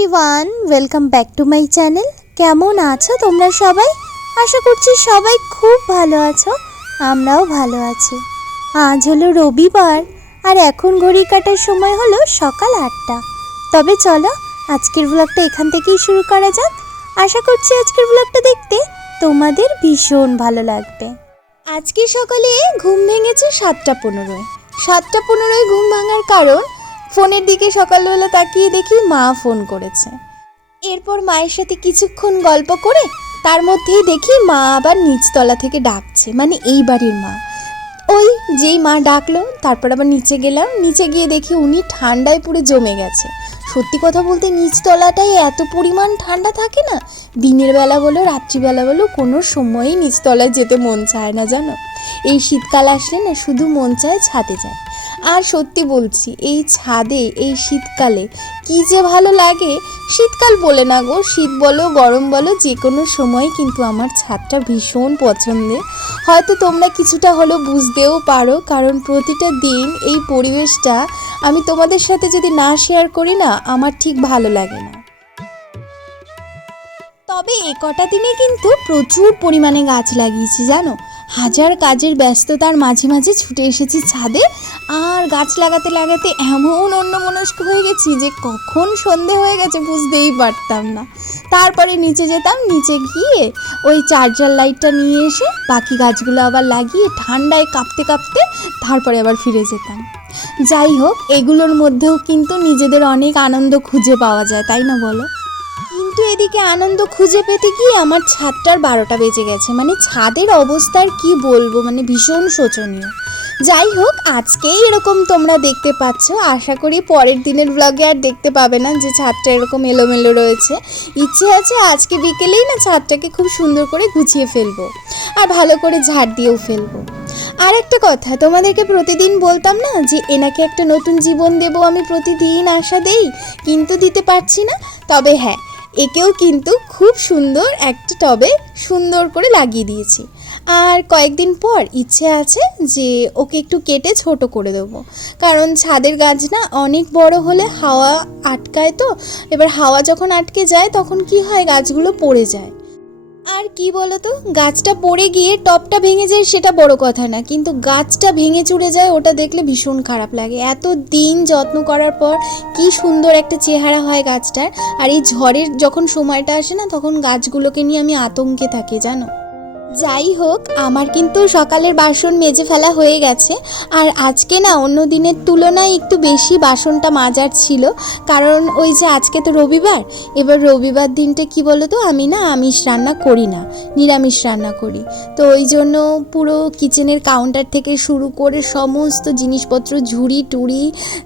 Everyone welcome back to my channel কেমন আছো তোমরা সবাই? আশা করছি সবাই খুব ভালো আছো, আমরাও ভালো আছি। আজ হলো রবিবার, আর এখন ঘড়ি কাটার সময় হলো সকাল আটটা। তবে চলো, আজকের ব্লগটা এখান থেকেই শুরু করা যাক। আশা করছি আজকের ব্লগটা দেখতে তোমাদের ভীষণ ভালো লাগবে। আজকে সকালে ঘুম ভেঙেছে সাতটা পনেরোয়। সাতটা পনেরোয় ঘুম ভাঙার কারণ ফোনের দিকে সকালবেলা তাকিয়ে দেখি মা ফোন করেছে। এরপর মায়ের সাথে কিছুক্ষণ গল্প করে তার মধ্যেই দেখি মা আবার নিচতলা থেকে ডাকছে মানে এই বাড়ির মা। ওই যেই মা ডাকলো, তারপর আবার নিচে গেলাম, নিচে গিয়ে দেখি উনি ঠান্ডায় পুরো জমে গেছে। সত্যি কথা বলতে নিচতলাটাই এত পরিমাণ ঠান্ডা থাকে না, দিনের বেলা বলো রাত্রিবেলা বলো কোনো সময়ই নিচতলায় যেতে মন চায় না, জানো? এই শীতকাল আসলে না, শুধু মন চায় ছাদে যায়। আর সত্যি বলছি, এই ছাদে, এই শীতকালে কি যে ভালো লাগে, শীতকাল বলে না গো, শীত বলো, গরম বলো যে কোনো সময় কিন্তু আমার ছাদটা ভীষণ পছন্দের। হয়তো তোমরা কিছুটা হলেও বুঝতেও পারো, কারণ প্রতিটা দিন এই পরিবেশটা আমি তোমাদের সাথে যদি না শেয়ার করি না, আমার ঠিক ভালো লাগে না। তবে এ কটা দিনে কিন্তু প্রচুর পরিমাণে গাছ লাগিয়েছি, জানো? হাজার কাজের ব্যস্ততার মাঝে মাঝে ছুটে এসেছি ছাদে, আর গাছ লাগাতে লাগাতে এমন অন্যমনস্ক হয়ে গেছি যে কখন সন্ধে হয়ে গেছে বুঝতেই পারতাম না। তারপরে নিচে যেতাম, নিচে গিয়ে ওই চার্জার লাইটটা নিয়ে এসে বাকি গাছগুলো আবার লাগিয়ে ঠান্ডায় কাঁপতে কাঁপতে তারপরে আবার ফিরে যেতাম। যাই হোক, এগুলোর মধ্যেও কিন্তু নিজেদের অনেক আনন্দ খুঁজে পাওয়া যায়, তাই না বলো? কিন্তু এদিকে আনন্দ খুঁজে পেতে গিয়ে আমার ছাদটার বারোটা বেজে গেছে। মানে ছাদের অবস্থার কি বলব? মানে ভীষণ শোচনীয়। যাই হোক, আজকেই এরকম তোমরা দেখতে পাচ্ছ। আশা করি পরের দিনের ব্লগে আর দেখতে পাবে না যে ছাদটা এরকম এলোমেলো রয়েছে। ইচ্ছে আছে আজকে বিকেলেই না ছাদটাকে খুব সুন্দর করে গুছিয়ে ফেলব আর ভালো করে ঝাড় দিয়েও ফেলব। আর একটা কথা, তোমাদেরকে প্রতিদিন বলতাম না যে এনাকে একটা নতুন জীবন দেব আমি প্রতিদিন আশা দেই? কিন্তু দিতে পারছি না। তবে হ্যাঁ একেও কিন্তু খুব সুন্দর একটা টবে সুন্দর করে লাগিয়ে দিয়েছি। আর কয়েকদিন পর ইচ্ছে আছে যে ওকে একটু কেটে ছোট করে দেবো। কারণ ছাদের গাছ না অনেক বড় হলে হাওয়া আটকায় তো। এবার হাওয়া যখন আটকে যায় তখন কি হয় গাছগুলো পড়ে যায়। আর কি বলতো? গাছটা পড়ে গিয়ে টপটা ভেঙে যায় সেটা বড় কথা না, কিন্তু গাছটা ভেঙে চুড়ে যায় ওটা দেখলে ভীষণ খারাপ লাগে। এত দিন যত্ন করার পর কি সুন্দর একটা চেহারা হয় গাছটার। আর এই ঝড়ের যখন সময়টা আসে না, তখন গাছগুলোকে নিয়ে আমি আতঙ্কে থাকি, জানো? যাই হোক, আমার কিন্তু সকালের বাসন মেজে ফেলা হয়ে গেছে। আর আজকে না, অন্য দিনের তুলনায় একটু বেশি বাসনটা মাজার ছিল। কারণ ওই যে আজকে তো রবিবার, এবার রবিবার দিনটা কি বলো তো আমি না আমিষ রান্না করি না, নিরামিষ রান্না করি। তো ওই জন্য পুরো কিচেনের কাউন্টার থেকে শুরু করে সমস্ত জিনিসপত্র, ঝুড়ি, টুড়ি,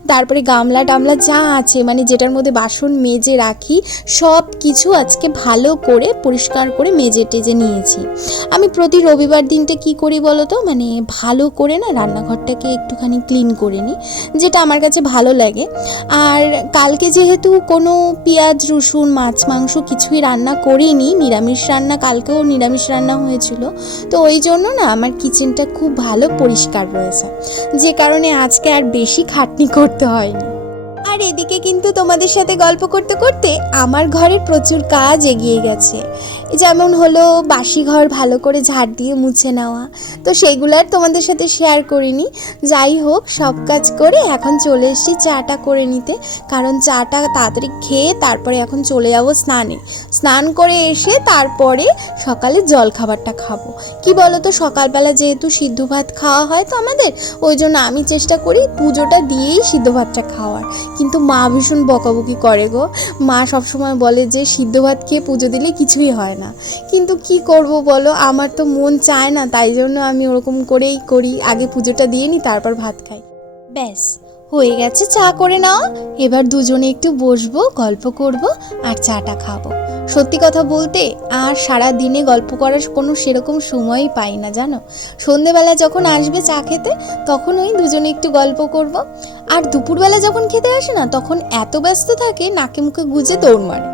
তারপরে গামলা টামলা যা আছে মানে যেটার মধ্যে বাসন মেজে রাখি সব কিছু আজকে ভালো করে পরিষ্কার করে মেজে টেজে নিয়েছি। আমি প্রতি রবিবার দিনটা কি করি বলো তো মানে ভালো করে না রান্নাঘরটাকে একটুখানি ক্লিন করে নিই, যেটা আমার কাছে ভালো লাগে। আর কালকে যেহেতু কোনো পেঁয়াজ, রসুন, মাছ, মাংস কিছুই রান্না করিনি, নিরামিষ রান্না, কালকেও নিরামিষ রান্না হয়েছিল। তো ওই জন্য না আমার কিচেনটা খুব ভালো পরিষ্কার রয়েছে। যে কারণে আজকে আর বেশি খাটনি করতে হয়নি। আর এদিকে কিন্তু তোমাদের সাথে গল্প করতে করতে আমার ঘরের প্রচুর কাজ এগিয়ে গেছে। যেমন হলো বাসি ঘর ভালো করে ঝাড় দিয়ে মুছে নেওয়া। তো সেইগুলো আর তোমাদের সাথে শেয়ার করিনি। যাই হোক, সব কাজ করে এখন চলে এসেছি চাটা করে নিতে। কারণ চাটা তাড়াতাড়ি খেয়ে তারপরে এখন চলে যাব স্নানে। স্নান করে এসে তারপরে সকালে জল খাবারটা খাব। কি বলো তো সকালবেলা যেহেতু সিদ্ধ ভাত খাওয়া হয় তো আমাদের, ওই জন্য আমি চেষ্টা করি পুজোটা দিয়েই সিদ্ধ ভাতটা খাওয়ার। কিন্তু মা ভীষণ বকাবকি করে গো। মা সবসময় বলে যে, সিদ্ধ ভাত খেয়ে পুজো দিলে কিছুই হয় না। কিন্তু কি করব বলো? আমার তো মন চায় না, তাই জন্য আমি ওরকম করেই করি। আগে পুজোটা দিয়ে নিই তারপর ভাত খাই। ব্যাস, হয়ে গেছে চা করে নাও এবার দুজনে একটু বসবো, গল্প করব আর চাটা খাব। সত্যি কথা বলতে, আর সারা দিনে গল্প করার কোনো সেরকম সময়ই পাই না, জানো? সন্ধেবেলা যখন আসবে চা খেতে, তখন ওই দুজনে একটু গল্প করব। আর দুপুরবেলা যখন খেতে আসে না, তখন এত ব্যস্ত থাকে, নাকে মুখে গুজে দৌড় মারে।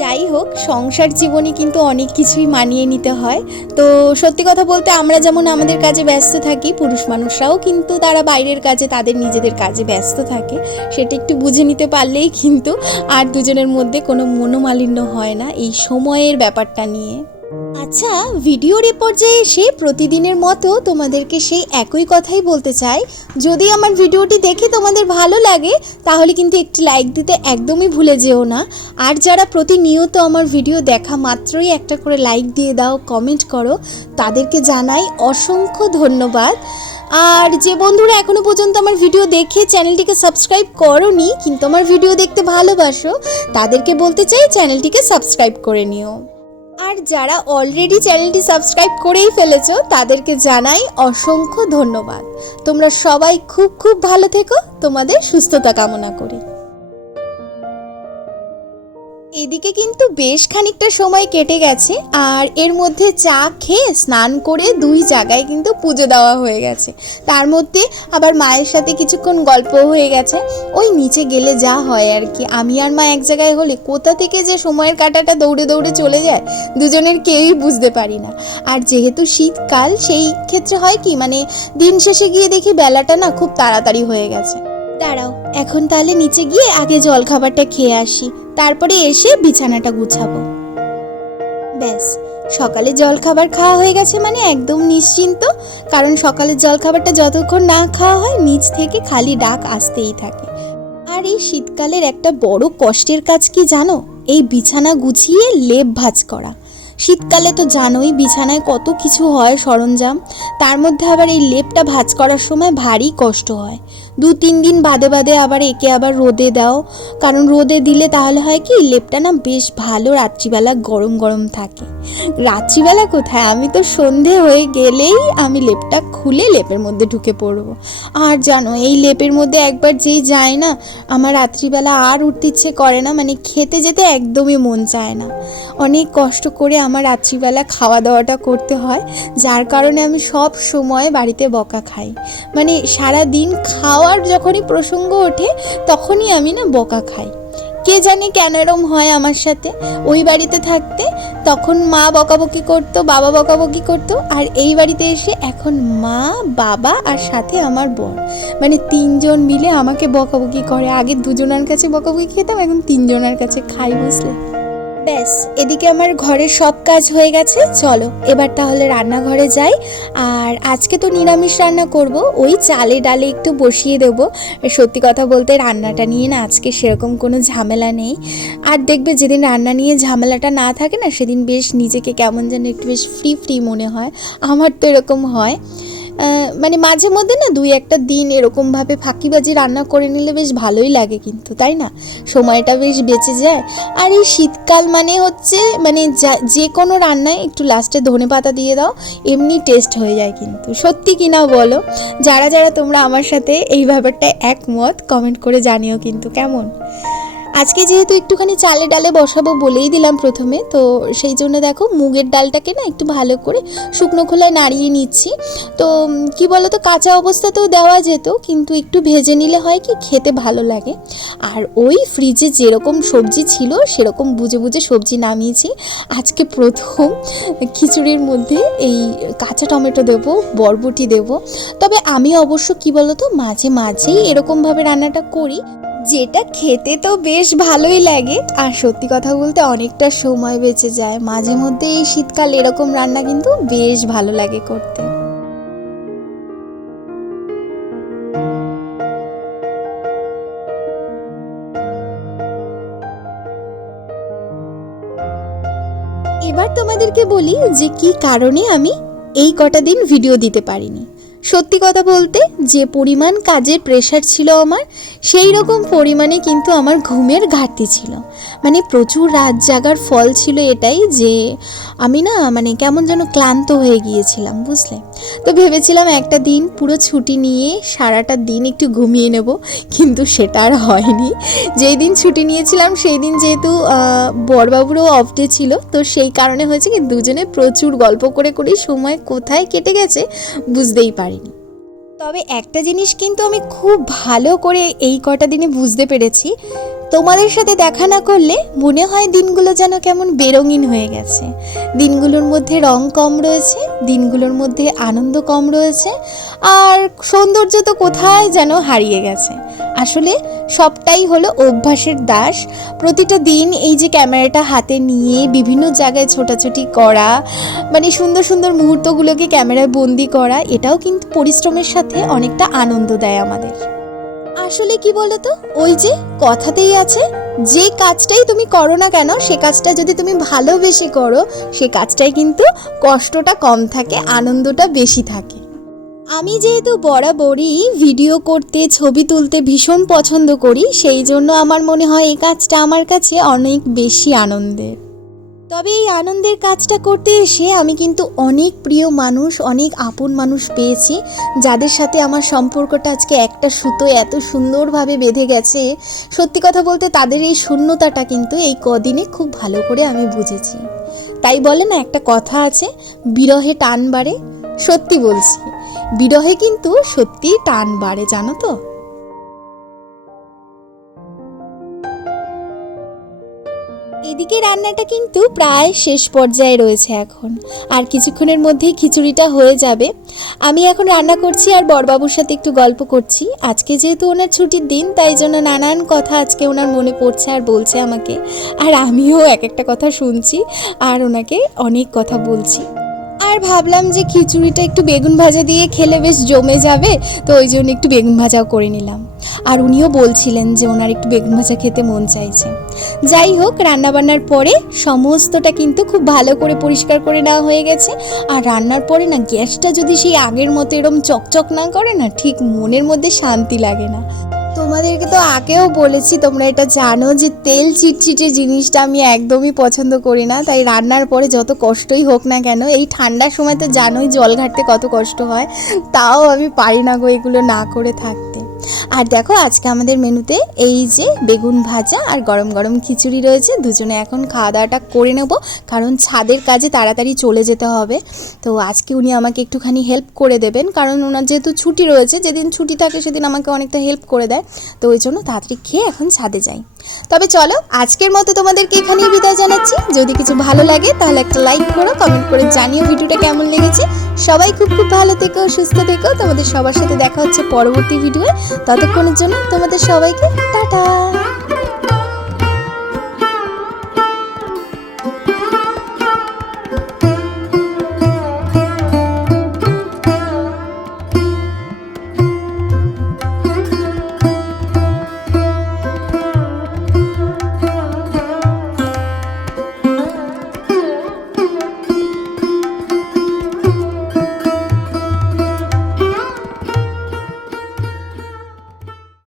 যাই হোক, সংসার জীবনে কিন্তু অনেক কিছুই মানিয়ে নিতে হয়। তো সত্যি কথা বলতে আমরা যেমন আমাদের কাজে ব্যস্ত থাকি, পুরুষ মানুষরাও কিন্তু তারা বাইরের কাজে তাদের নিজেদের কাজে ব্যস্ত থাকে। সেটা একটু বুঝে নিতে পারলেই কিন্তু আর দুজনের মধ্যে কোনো মনোমালিন্য হয় না এই সময়ের ব্যাপারটা নিয়ে। আচ্ছা ভিডিওর এ পর্যায়ে এসে প্রতিদিনের মতো তোমাদেরকে সেই একই কথাই বলতে চাই যদি আমার ভিডিওটি দেখে তোমাদের ভালো লাগে, তাহলে কিন্তু একটি লাইক দিতে একদমই ভুলে যেও না। আর যারা প্রতিনিয়ত আমার ভিডিও দেখা মাত্রই একটা করে লাইক দিয়ে দাও, কমেন্ট করো, তাদেরকে জানাই অসংখ্য ধন্যবাদ। আর যে বন্ধুরা এখনও পর্যন্ত আমার ভিডিও দেখে চ্যানেলটিকে সাবস্ক্রাইব করনি, কিন্তু আমার ভিডিও দেখতে ভালোবাসো, তাদেরকে বলতে চাই চ্যানেলটিকে সাবস্ক্রাইব করে নিও। আর যারা অলরেডি চ্যানেলটি সাবস্ক্রাইব করেই ফেলেছো, তাদেরকে জানাই অসংখ্য ধন্যবাদ। তোমরা সবাই খুব খুব ভালো থেকো, তোমাদের সুস্থতা কামনা করি। এদিকে কিন্তু বেশ খানিকটা সময় কেটে গেছে আর এর মধ্যে চা খেয়ে স্নান করে দুই জায়গায় কিন্তু পুজো দেওয়া হয়ে গেছে। তার মধ্যে আবার মায়ের সাথে কিছুক্ষণ গল্প হয়ে গেছে। ওই নিচে গেলে যা হয় আর কি। আমি আর মা এক জায়গায় হলে কোথা থেকে যে সময়ের কাটাটা দৌড়ে দৌড়ে চলে যায় দুজনের কেউই বুঝতে পারি না। আর যেহেতু শীতকাল, সেই ক্ষেত্রে হয় কি মানে দিন শেষে গিয়ে দেখি বেলাটা না খুব তাড়াতাড়ি হয়ে গেছে। দাঁড়াও, এখন তাহলে নিচে গিয়ে আগে জল খাবারটা খেয়ে আসি। তারপরে এসে বিছানাটা গুছাবো। ব্যাস, সকালে জলখাবার খাওয়া হয়ে গেছে মানে একদম নিশ্চিন্ত। কারণ সকালের জলখাবারটা যতক্ষণ না খাওয়া হয়, নিচ থেকে খালি ডাক আসতেই থাকে। আর এই শীতকালের একটা বড় কষ্টের কাজ কি জানো? এই বিছানা গুছিয়ে লেপ ভাজ করা। শীতকালে তো জানোই বিছানায় কত কিছু হয় সরঞ্জাম। তার মধ্যে আবার এই লেপটা ভাঁজ করার সময় ভারী কষ্ট হয়। দু তিন দিন বাদে বাদে আবার একে আবার রোদে দাও। কারণ রোদে দিলে তাহলে হয় কি, লেপটা না বেশ ভালো রাত্রিবেলা গরম গরম থাকে। রাত্রিবেলা কোথায়? আমি তো সন্ধে হয়ে গেলেই আমি লেপটা খুলে লেপের মধ্যে ঢুকে পড়ব। আর জানো, এই লেপের মধ্যে একবার যেই যায় না, আমার রাত্রিবেলা আর উঠতে ইচ্ছে করে না মানে খেতে যেতে একদমই মন চায় না। অনেক কষ্ট করে আমার রাত্রিবেলা খাওয়া দাওয়াটা করতে হয়, যার কারণে আমি সব সময় বাড়িতে বকা খাই। মানে সারা দিন খাওয়ার যখনই প্রসঙ্গ ওঠে, তখনই আমি না বকা খাই। কে জানে কেন এরম হয় আমার সাথে? ওই বাড়িতে থাকতে তখন মা বকাবকি করতো, বাবা বকাবকি করতো, আর এই বাড়িতে এসে এখন মা, বাবা আর সাথে আমার বর। মানে তিনজন মিলে আমাকে বকাবকি করে। আগে দুজনের কাছে বকাবকি খেতাম, এখন তিনজনের কাছে খাই, বুঝলে? ব্যাস, এদিকে আমার ঘরের সব কাজ হয়ে গেছে, চলো, এবার তাহলে রান্নাঘরে যাই। আর আজকে তো নিরামিষ রান্না করব, ওই চালে ডালে একটু বসিয়ে দেব। সত্যি কথা বলতে রান্নাটা নিয়ে না আজকে সেরকম কোনো ঝামেলা নেই। আর দেখবে যেদিন রান্না নিয়ে ঝামেলাটা না থাকে না, সেদিন বেশ নিজেকে কেমন যেন একটু বেশ ফ্রি ফ্রি মনে হয়। আমার তো এরকম হয়। মানে মাঝে মধ্যে না দুই একটা দিন এরকমভাবে ফাঁকিবাজি রান্না করে নিলে বেশ ভালোই লাগে কিন্তু, তাই না? সময়টা বেশ বেঁচে যায়। আর এই শীতকাল মানে হচ্ছে মানে যা- যে কোনো রান্নায় একটু লাস্টে ধনে পাতা দিয়ে দাও, এমনি টেস্ট হয়ে যায় কিন্তু। সত্যি কি না বলো? যারা যারা তোমরা আমার সাথে এই ব্যাপারটা একমত কমেন্ট করে জানিও কিন্তু কেমন? আজকে যেহেতু একটুখানি চালে ডালে বসাবো বলেই দিলাম প্রথমে, তো সেই জন্য দেখো মুগের ডালটাকে না একটু ভালো করে শুকনো খোলায় নাড়িয়ে নিচ্ছি। তো কি বলো তো কাঁচা অবস্থাতেও দেওয়া যেত, কিন্তু একটু ভেজে নিলে হয় কি, খেতে ভালো লাগে। আর ওই ফ্রিজে যেরকম সবজি ছিল, সেরকম বুঝে বুঝে সবজি নামিয়েছি। আজকে প্রথম খিচুড়ির মধ্যে এই কাঁচা টমেটো দেবো, বরবটি দেবো। তবে আমি অবশ্য কি বলতো, মাঝে মাঝেই এরকমভাবে রান্নাটা করি। যেটা খেতে তো বেশ ভালোই লাগে। আর সত্যি কথা বলতে অনেকটা সময় বেঁচে যায়। মাঝে মধ্যে এই শীতকাল এরকম রান্না কিন্তু বেশ ভালো লাগে করতে। এবার তোমাদেরকে বলি যে কি কারণে আমি এই কটা দিন ভিডিও দিতে পারিনি। সত্যি কথা বলতে, যে পরিমাণ কাজের প্রেশার ছিল আমার, সেই রকম পরিমাণে কিন্তু আমার ঘুমের ঘাটতি ছিল। মানে প্রচুর রাত জাগার ফল ছিল এটাই যে, আমি না মানে কেমন যেন ক্লান্ত হয়ে গিয়েছিলাম, বুঝলে? তো ভেবেছিলাম একটা দিন পুরো ছুটি নিয়ে সারাটা দিন একটু ঘুমিয়ে নেব, কিন্তু সেটা আর হয়নি। যেই দিন ছুটি নিয়েছিলাম, সেই দিন যেহেতু বরবাবুরও অফ ডে ছিল, তো সেই কারণে হয়েছে কি দুজনে প্রচুর গল্প করে করেই সময় কোথায় কেটে গেছে বুঝতেই পারিনি। তবে একটা জিনিস কিন্তু আমি খুব ভালো করে এই কটা দিনে বুঝতে পেরেছি তোমাদের সাথে দেখা না করলে মনে হয় দিনগুলো যেন কেমন বেরঙিন হয়ে গেছে। দিনগুলোর মধ্যে রং কম রয়েছে, দিনগুলোর মধ্যে আনন্দ কম রয়েছে, আর সৌন্দর্য তো কোথায় যেন হারিয়ে গেছে। আসলে সবটাই হলো অভ্যাসের দাস। প্রতিটা দিন এই যে ক্যামেরাটা হাতে নিয়ে বিভিন্ন জায়গায় ছোটাছুটি করা মানে সুন্দর সুন্দর মুহূর্তগুলোকে ক্যামেরায় বন্দি করা, এটাও কিন্তু পরিশ্রমের সাথে অনেকটা আনন্দ দেয় আমাদের। আসলে কি বলতো? ওই যে কথাতেই আছে, যে কাজটাই তুমি করো না কেন, সে কাজটা যদি তুমি ভালোবেসে করো, সে কাজটাই কিন্তু কষ্টটা কম থাকে, আনন্দটা বেশি থাকে। আমি যেহেতু বরাবরই ভিডিও করতে, ছবি তুলতে ভীষণ পছন্দ করি, সেই জন্য আমার মনে হয় এই কাজটা আমার কাছে অনেক বেশি আনন্দের। তবে এই আনন্দের কাজটা করতে এসে আমি কিন্তু অনেক প্রিয় মানুষ, অনেক আপন মানুষ পেয়েছি, যাদের সাথে আমার সম্পর্কটা আজকে একটা সুতো এত সুন্দরভাবে বেঁধে গেছে। সত্যি কথা বলতে তাদের এই শূন্যতাটা কিন্তু এই কদিনে খুব ভালো করে আমি বুঝেছি। তাই বলে না, একটা কথা আছে, বিরহে টান বাড়ে, সত্যি বলছি। বিরহে কিন্তু সত্যিই টান বাড়ে, জানো তো? এদিকে রান্নাটা কিন্তু প্রায় শেষ পর্যায়ে রয়েছে এখন। আর কিছুক্ষণের মধ্যেই খিচুড়িটা হয়ে যাবে। আমি এখন রান্না করছি আর বরবাবুর সাথে একটু গল্প করছি। আজকে যেহেতু ওনার ছুটির দিন, তাই জন্য নানান কথা আজকে ওনার মনে পড়ছে আর বলছে আমাকে। আর আমিও এক একটা কথা শুনছি আর ওনাকে অনেক কথা বলছি। আর ভাবলাম যে খিচুড়িটা একটু বেগুন ভাজা দিয়ে খেলে বেশ জমে যাবে, তো ওই জন্য একটু বেগুন ভাজাও করে নিলাম। আর উনিও বলছিলেন যে ওনার একটু বেগুন ভাজা খেতে মন চাইছে। যাই হোক, রান্নাবান্নার পরে সমস্তটা কিন্তু খুব ভালো করে পরিষ্কার করে নেওয়া হয়ে গেছে। আর রান্নার পরে না, গ্যাসটা যদি সেই আগের মতো এরম চকচক না করে না, ঠিক মনের মধ্যে শান্তি লাগে না। তোমাদেরকে তো আগেও বলেছি, তোমরা এটা জানো যে তেল চিটচিটে জিনিসটা আমি একদমই পছন্দ করি না। তাই রান্নার পরে যত কষ্টই হোক না কেন, এই ঠান্ডার সময় তো জানোই জল ঘাটতে কত কষ্ট হয়, তাও আমি পারি না গো এগুলো না করে থাকতে আর দেখো, আজকে আমাদের মেনুতে এই যে বেগুন ভাজা আর গরম গরম খিচুড়ি রয়েছে, দুজনে এখন খাওয়া দাওয়াটা করে নেব, কারণ ছাদের কাজে তাড়াতাড়ি চলে যেতে হবে। তো আজকে উনি আমাকে একটুখানি হেল্প করে দেবেন, কারণ ওনার যেহেতু ছুটি রয়েছে, যেদিন ছুটি থাকে সেদিন আমাকে অনেকটা হেল্প করে দেয়। তো ওই জন্য তাড়াতাড়ি খেয়ে এখন ছাদে যাই। তবে চলো, আজকের মতো তোমাদেরকে এখানেই বিদায় জানাচ্ছি। যদি কিছু ভালো লাগে, তাহলে একটা লাইক করো কমেন্ট করে জানিও ভিডিওটা কেমন লেগেছে। সবাই খুব খুব ভালো থেকো, সুস্থ থেকো। তোমাদের সবার সাথে দেখা হচ্ছে পরবর্তী ভিডিওয়ে। ততক্ষণের জন্য তোমাদের সবাইকে টাটা।